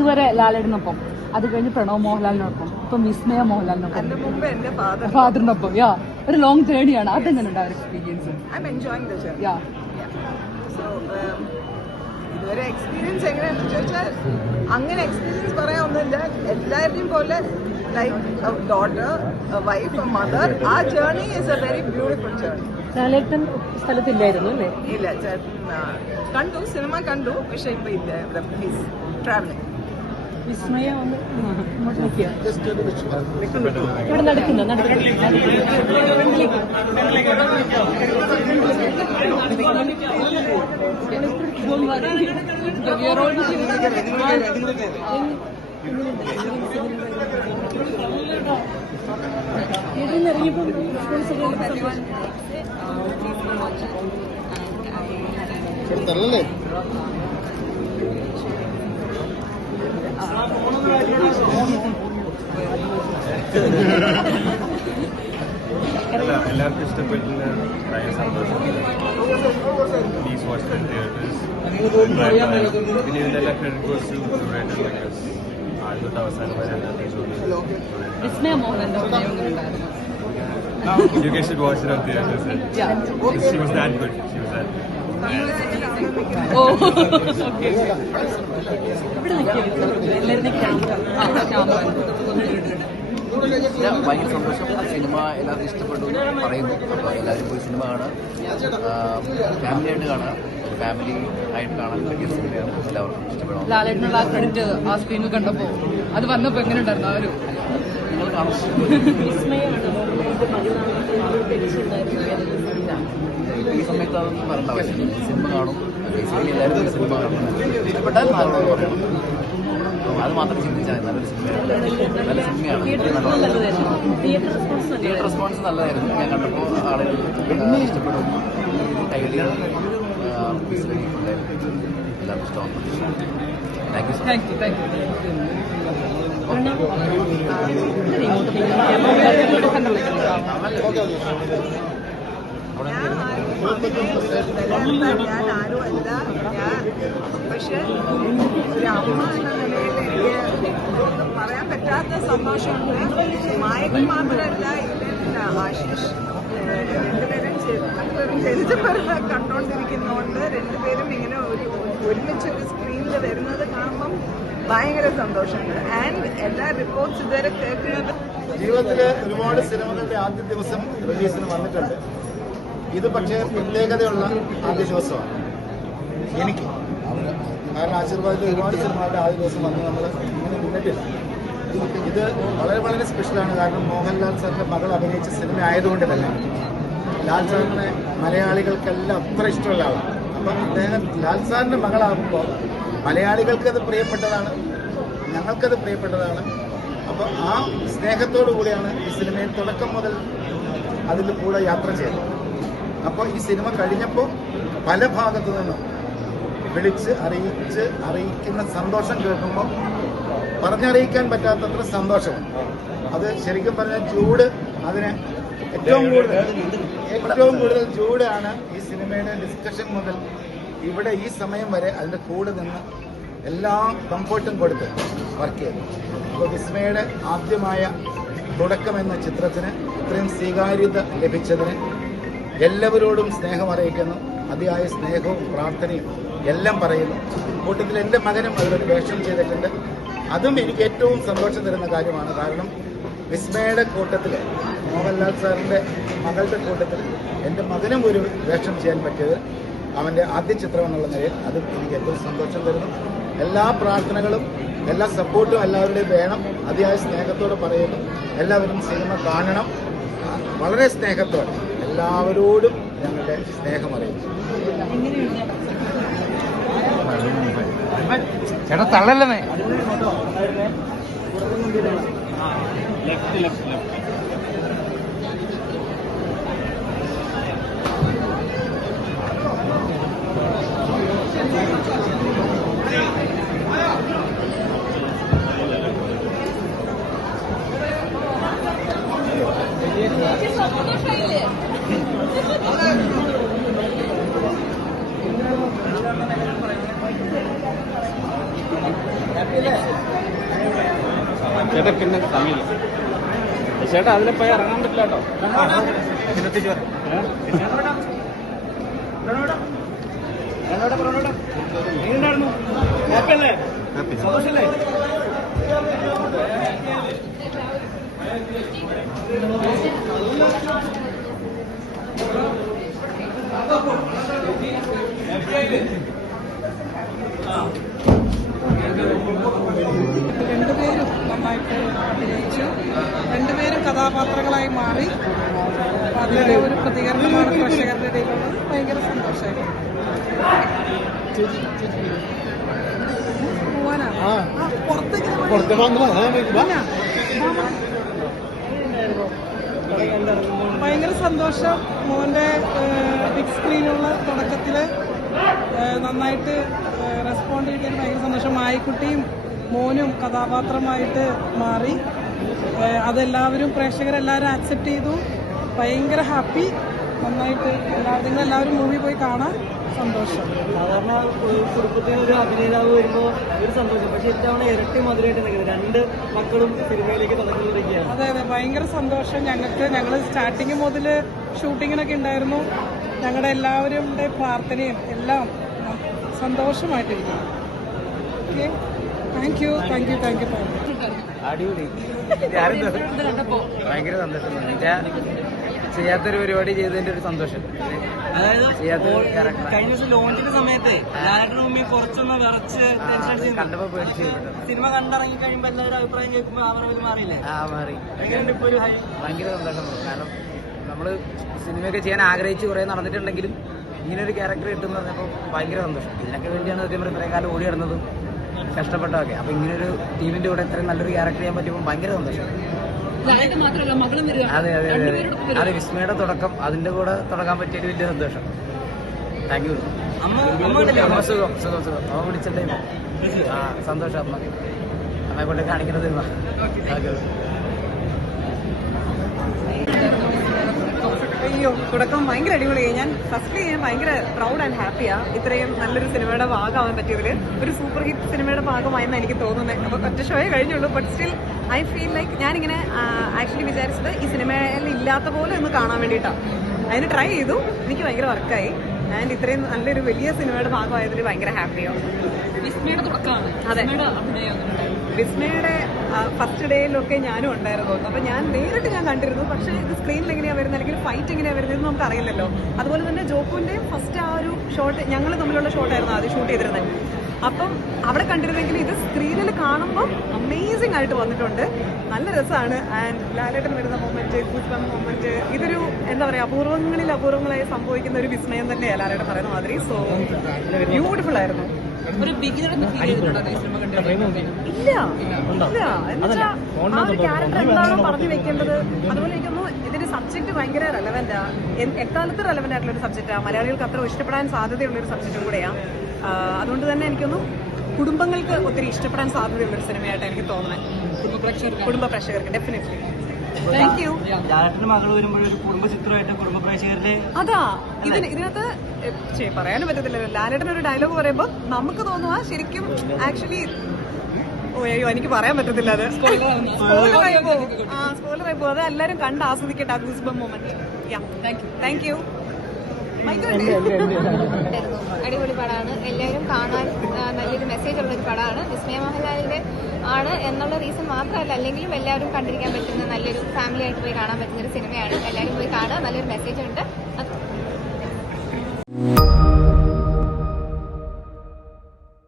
ഇതുവരെ ലാലേട്ടനൊപ്പം, അത് കഴിഞ്ഞ് പ്രണവ് മോഹൻലാലിനൊപ്പം, ഇപ്പൊ വിസ്മയ മോഹൻലാലിനൊപ്പം, ഫാദറിനൊപ്പം. ഒരു ലോങ് ജേർണിയാണ്. അതെങ്ങനെ ഉണ്ടാവും എക്സ്പീരിയൻസ്? ഇതുവരെ എക്സ്പീരിയൻസ് എങ്ങനെയാണെന്ന് ചോദിച്ചാൽ അങ്ങനെ എക്സ്പീരിയൻസ് പറയാനൊന്നുമില്ല. എല്ലാവരുടെയും പോലെ ലൈക്ക് ഡോട്ടർ, വൈഫ്, മദർ, ആ journey is a very beautiful journey. ലാലേട്ടൻ സ്ഥലത്തില്ലായിരുന്നു അല്ലേ? ഇല്ല, കണ്ടു, സിനിമ കണ്ടു, പക്ഷെ ഇപ്പൊ ഇല്ല, ഇവിടെ ട്രാവലിംഗ്. വിസ്മയ ഒന്ന് ഇവിടെ നടക്കുന്നു. തരല്ലേ എല്ലാവർക്കും ഇഷ്ടപ്പെട്ടില്ല. ഭയങ്കര സന്തോഷം. Please watch the theatres. പിന്നെ ഇതിലെല്ലാം ക്രെഡിറ്റ് ഗോസ് ടു റൈറ്റേഴ്സ്. ആദ്യം തൊട്ട് അവസാനം വരെ വിസ്മയ മോഹൻലാലിന്റെ You guys should watch it on theaters. She was that good. She was that good. ഭയങ്കര സന്തോഷം. സിനിമ എല്ലാവർക്കും ഇഷ്ടപ്പെട്ടു പറയുന്നു. അപ്പോൾ എല്ലാവരും പോയി സിനിമ കാണാം, ഫാമിലി ആയിട്ട് കാണാം, ഫാമിലി ആയിട്ട് കാണാൻ പറ്റിയ സിനിമയാണ്. എല്ലാവർക്കും ഇഷ്ടപ്പെടും. ലാലേട്ടനുള്ള ആ ക്രെഡിറ്റ് ആ സ്ക്രീനിൽ കണ്ടപ്പോ അത് വന്നപ്പോ എങ്ങനെ ഉണ്ടായിരുന്നു? ആ ഒരു നിങ്ങൾ കാണും. ഈ സമയത്ത് അതൊന്നും പറയേണ്ട ആവശ്യമില്ല. സിനിമ കാണും, ബേസിക്കലി എല്ലാവരും സിനിമ കാണണം. ഇഷ്ടപ്പെട്ടാൽ നാളോട് പറയണം. അത് മാത്രം ചിന്തിച്ചാൽ നല്ലൊരു സിനിമയാണ്. നല്ല സിനിമയാണ്. തിയേറ്റർ റെസ്പോൺസ് നല്ലതായിരുന്നു. ഞാൻ കണ്ടപ്പോൾ ആളുകൾ ഇഷ്ടപ്പെടും. ഐഡിയ എല്ലാവർക്കും ഇഷ്ടമാണ്. താങ്ക് ഞാൻ ആരും അല്ല. പക്ഷെ ഒരു അമ്മ എന്ന നിലയിൽ എനിക്ക് പറയാൻ പറ്റാത്ത സന്തോഷമുണ്ട്. മായകൻ മാത്രമല്ല, ഇതിൽ ആശിഷ് രണ്ടുപേരും ചരിത്രപരമ കണ്ടോണ്ടിരിക്കുന്നതുകൊണ്ട് രണ്ടുപേരും ഇങ്ങനെ ഒരുമിച്ച് ഒരു സ്ക്രീനിൽ വരുന്നത് കാണുമ്പം ഭയങ്കര സന്തോഷമുണ്ട്. ആൻഡ് എല്ലാ റിപ്പോർട്ട്സ് ഇതുവരെ കേൾക്കുന്നത്, ജീവിതത്തില് ഒരുപാട് സിനിമകളുടെ ആദ്യ ദിവസം റിലീസിന് വന്നിട്ടുണ്ട്. ഇത് പക്ഷേ പ്രത്യേകതയുള്ള ആദ്യ ദിവസമാണ് എനിക്ക്. കാരണം ആശീർവാദത്തിൽ ഒരുപാട് സിനിമകളുടെ ആദ്യ ദിവസം വന്ന് നമ്മൾ ഇങ്ങനെ നിന്നിട്ടില്ല. ഇത് വളരെ വളരെ സ്പെഷ്യലാണ്. കാരണം മോഹൻലാൽ സാറിന്റെ മകൾ അഭിനയിച്ച സിനിമ ആയതുകൊണ്ട് തന്നെ ലാൽ സാറിനെ മലയാളികൾക്കെല്ലാം അത്ര ഇഷ്ടമുള്ള ആളാണ്. അപ്പം അദ്ദേഹം ലാൽ സാറിന്റെ മകളാകുമ്പോൾ മലയാളികൾക്കത് പ്രിയപ്പെട്ടതാണ്, ഞങ്ങൾക്കത് പ്രിയപ്പെട്ടതാണ്. അപ്പോൾ ആ സ്നേഹത്തോടു കൂടിയാണ് ഈ സിനിമയിൽ തുടക്കം മുതൽ അതിൻ്റെ കൂടെ യാത്ര ചെയ്തത്. അപ്പോൾ ഈ സിനിമ കഴിഞ്ഞപ്പോൾ പല ഭാഗത്തു നിന്നും വിളിച്ച് അറിയിക്കുന്ന സന്തോഷം കേൾക്കുമ്പോൾ പറഞ്ഞറിയിക്കാൻ പറ്റാത്തത്ര സന്തോഷമാണ്. അത് ശരിക്കും പറഞ്ഞാൽ ചൂട്, അതിന് ഏറ്റവും കൂടുതൽ ചൂടാണ് ഈ സിനിമയുടെ ഡിസ്കഷൻ മുതൽ ഇവിടെ ഈ സമയം വരെ അതിൻ്റെ കൂടെ നിന്ന് എല്ലാ കംഫർട്ടും കൊടുത്ത് വർക്ക് ചെയ്തു. അപ്പോൾ വിസ്മയുടെ ആദ്യമായ തുടക്കം എന്ന ചിത്രത്തിന് ഇത്രയും സ്വീകാര്യത ലഭിച്ചതിന് എല്ലാവരോടും സ്നേഹം അറിയിക്കുന്നു. അതിയായ സ്നേഹവും പ്രാർത്ഥനയും എല്ലാം പറയുന്നു. കൂട്ടത്തിൽ എൻ്റെ മകനും അതിലൊരു വേഷം ചെയ്തിട്ടുണ്ട്. അതും എനിക്ക് ഏറ്റവും സന്തോഷം തരുന്ന കാര്യമാണ്. കാരണം വിസ്മയുടെ കൂട്ടത്തിൽ, മോഹൻലാൽ സാറിൻ്റെ മകളുടെ കൂട്ടത്തിൽ എൻ്റെ മകനും ഒരു വേഷം ചെയ്യാൻ പറ്റിയത് അവൻ്റെ ആദ്യ ചിത്രം എന്നുള്ള നിലയിൽ അതും എനിക്ക് ഏറ്റവും സന്തോഷം തരുന്നു. എല്ലാ പ്രാർത്ഥനകളും എല്ലാ സപ്പോർട്ടും എല്ലാവരുടെയും വേണം. അതിയായ സ്നേഹത്തോടെ പറയുന്നു. എല്ലാവരും സിനിമ കാണണം. വളരെ സ്നേഹത്തോടെ എല്ലാവരോടും ഞങ്ങളുടെ സ്നേഹം അറിയിച്ചു. ചേട്ടാ തള്ളല്ലേ? ഹാപ്പി അല്ലേ? ചേട്ടാ പിന്നെ സമയമില്ല ചേട്ടാ അതിലെ പോയി ഇറങ്ങാൻ പറ്റില്ല കേട്ടോ. എങ്ങനെയുണ്ടായിരുന്നു? ഹാപ്പി അല്ലേ? സന്തോഷല്ലേ? രണ്ടുപേരും നന്നായിട്ട് അഭിനയിച്ചു. രണ്ടുപേരും കഥാപാത്രങ്ങളായി മാറി. അതിലെ ഒരു പ്രതികരണമാണ് പ്രേക്ഷകരുടെ ഇടയിലുള്ളത്. ഭയങ്കര സന്തോഷമായിരുന്നു. ഭയങ്കര സന്തോഷം. മോന്റെ ബിഗ് സ്ക്രീനുള്ള തുടക്കത്തില് നന്നായിട്ട് റെസ്പോണ്ട് ചെയ്യാൻ ഭയങ്കര സന്തോഷം. മായിക്കുട്ടിയും മോനും കഥാപാത്രമായിട്ട് മാറി. അതെല്ലാവരും പ്രേക്ഷകരെല്ലാവരും ആക്സെപ്റ്റ് ചെയ്തു. ഭയങ്കര ഹാപ്പി. നന്നായിട്ട് നിങ്ങളെല്ലാവരും മൂവി പോയി കാണാൻ. സന്തോഷം. സാധാരണ കുടുംബത്തിന് ഒരു അഭിനേതാവ് വരുമ്പോൾ ഒരു സന്തോഷം, പക്ഷെ ഇത്തവണ ഇരട്ടി മധുരമായിട്ട് നിൽക്കുന്നത്. രണ്ട് മക്കളും സിനിമയിലേക്ക് തുടങ്ങിയിരിക്കുകയാണ്. അതെ അതെ, ഭയങ്കര സന്തോഷം. ഞങ്ങൾ സ്റ്റാർട്ടിങ് മുതൽ ഷൂട്ടിങ്ങിനൊക്കെ ഉണ്ടായിരുന്നു. ഞങ്ങളുടെ എല്ലാവരുടെ പ്രാർത്ഥനയും എല്ലാം സന്തോഷമായിട്ടിരിക്കുന്നു. Okay, thank you. അടിപൊളി. ഭയങ്കര സന്തോഷം. ചെയ്യാത്തൊരു പരിപാടി ചെയ്തതിന്റെ ഒരു സന്തോഷം. അതായത് കഴിഞ്ഞ ദിവസം ലോഞ്ചിന്റെ സമയത്ത് ലാലേട്ടന്റെ മുമ്പിൽ കുറച്ചൊന്ന് വിറച്ച് ടെൻഷൻ അടിച്ച് കണ്ടപ്പോ പേടിച്ച് സിനിമ കണ്ടിറങ്ങി കഴിയുമ്പോ എല്ലാവരും അഭിപ്രായം കേൾക്കുമ്പോൾ ആ പറവിൽ മാറിയില്ലേ? മാറി. എങ്ങനെയുണ്ട് ഇപ്പൊ ഒരു ഹൈ? ഭയങ്കര സന്തോഷം. കാരണം നമ്മള് സിനിമയൊക്കെ ചെയ്യാൻ ആഗ്രഹിച്ച് കുറെ നടന്നിട്ടുണ്ടെങ്കിലും ഇങ്ങനൊരു ക്യാരക്ടർ കിട്ടുന്ന പറഞ്ഞപ്പോൾ ഭയങ്കര സന്തോഷം. ഇതിനൊക്കെ വേണ്ടിയാണ് സത്യം പറഞ്ഞാൽ ഇത്രയും കാലം ഓടി നടന്നതും കഷ്ടപ്പെട്ടതൊക്കെ. അപ്പൊ ഇങ്ങനൊരു ടീമിന്റെ കൂടെ ഇത്രയും നല്ലൊരു ക്യാരക്ടർ ചെയ്യാൻ പറ്റുമ്പോൾ ഭയങ്കര സന്തോഷം. അതെ അതെ അതെ അതെ. വിസ്മയുടെ തുടക്കം, അതിന്റെ കൂടെ തുടങ്ങാൻ പറ്റിയൊരു വലിയ സന്തോഷം. Thank you. അമ്മ സുഖം. അമ്മ വിളിച്ചിട്ടേ സന്തോഷം. അമ്മയെ കൊണ്ട് കാണിക്കുന്നത് അയ്യോ, തുടക്കം ഭയങ്കര അടിപൊളിയായി. ഞാൻ ഭയങ്കര പ്രൗഡ് ആൻഡ് ഹാപ്പിയാ ഇത്രയും നല്ലൊരു സിനിമയുടെ ഭാഗമാവാൻ പറ്റിയതിൽ. ഒരു സൂപ്പർ ഹിറ്റ് സിനിമയുടെ ഭാഗമായെന്ന് എനിക്ക് തോന്നുന്നത്. അപ്പോൾ ഒറ്റ ഷോയെ കഴിഞ്ഞുള്ളൂ. But still I feel like ഞാനിങ്ങനെ ആക്ച്വലി വിചാരിച്ചത് ഈ സിനിമയിൽ ഇല്ലാത്ത പോലെ ഒന്ന് കാണാൻ വേണ്ടിയിട്ടാണ്. അതിന് ട്രൈ ചെയ്തു. എനിക്ക് ഭയങ്കര വർക്കായി. ആൻഡ് ഇത്രയും നല്ലൊരു വലിയ സിനിമയുടെ ഭാഗമായതിൽ ഭയങ്കര ഹാപ്പിയാവും. വിസ്മയുടെ തുടക്കമാണ്. അതെ, വിസ്മയുടെ ഫസ്റ്റ് ഡേയിലൊക്കെ ഞാനും ഉണ്ടായിരുന്നു. അപ്പൊ ഞാൻ നേരിട്ട് കണ്ടിരുന്നു. പക്ഷേ ഇത് സ്ക്രീനിൽ എങ്ങനെയാ വരുന്നത്, അല്ലെങ്കിൽ ഫൈറ്റ് എങ്ങനെയാ വരുന്നത് നമുക്ക് അറിയില്ലല്ലോ. അതുപോലെ തന്നെ ജോക്കുവിന്റെയും ഫസ്റ്റ് ആ ഒരു ഷോട്ട് ഞങ്ങൾ തമ്മിലുള്ള ഷോട്ടായിരുന്നു ആദ്യം ഷൂട്ട് ചെയ്തിരുന്നത്. അപ്പം അവിടെ കണ്ടിരുന്നെങ്കിൽ ഇത് സ്ക്രീനിൽ കാണുമ്പോൾ അമേസിംഗ് ആയിട്ട് വന്നിട്ടുണ്ട്. നല്ല രസമാണ്. ആൻഡ് ലാലേട്ടൻ വരുന്ന മൊമെന്റ്, മൊമെന്റ്, ഇതൊരു എന്താ പറയാ അപൂർവങ്ങളായി സംഭവിക്കുന്ന ഒരു വിസ്മയം തന്നെയാണ് ലാലേട്ടൻ പറയുന്ന മാതിരി. സോ ബ്യൂട്ടിഫുൾ ആയിരുന്നു. ഒരു ഇല്ല എന്നുവെച്ചാ ആ ഒരു ക്യാരക്ടർ എന്താണോ പറഞ്ഞു വെക്കേണ്ടത്. അതുപോലെ എനിക്കൊന്നു ഇതിന്റെ സബ്ജക്ട് ഭയങ്കര റെലവെന്റാ. എക്കാലത്ത് റെലവെന്റ് ആയിട്ടുള്ള ഒരു സബ്ജക്റ്റാണ്. മലയാളികൾക്ക് അത്ര ഇഷ്ടപ്പെടാൻ സാധ്യതയുള്ള ഒരു സബ്ജക്റ്റും കൂടെയാണ്. അതുകൊണ്ട് തന്നെ എനിക്കൊന്നും കുടുംബങ്ങൾക്ക് ഒത്തിരി ഇഷ്ടപ്പെടാൻ സാധ്യതയുള്ളൊരു സിനിമയായിട്ട് എനിക്ക് തോന്നുന്നത്. കുടുംബ പ്രേക്ഷകർക്ക് ഡെഫിനറ്റ്ലി. Thank you. ലാലേട്ടന്റെ മകൾ വരുമ്പോഴൊരു കുടുംബ ചിത്രമായിട്ട് കുടുംബ പ്രേക്ഷകരുടെ അതാ ഇതിനകത്ത് പറയാനും പറ്റത്തില്ലല്ലോ. ലാലേട്ടൻ ഒരു ഡയലോഗ് പറയുമ്പോൾ നമുക്ക് തോന്നുക ശരിക്കും ആക്ച്വലി അയ്യോ എനിക്ക് പറയാൻ പറ്റത്തില്ല. അത് സ്പോയിലറായി പോകും. അത് എല്ലാവരും കണ്ട് ആസ്വദിക്കട്ടെ ആ goose bump moment. Thank you. അടിപൊളി പടമാണ്. എല്ലാവരും കാണാൻ നല്ലൊരു മെസ്സേജ് ഉള്ളൊരു പടമാണ്. വിസ്മയ മോഹൻലാലിന്റെ ആണ് എന്നുള്ള റീസൺ മാത്രമല്ല, അല്ലെങ്കിലും എല്ലാവരും കണ്ടിരിക്കാൻ പറ്റുന്ന നല്ലൊരു ഫാമിലി ആയിട്ട് പോയി കാണാൻ പറ്റുന്ന ഒരു സിനിമയാണ്. എല്ലാവരും പോയി കാണുക. നല്ലൊരു മെസ്സേജ് ഉണ്ട്.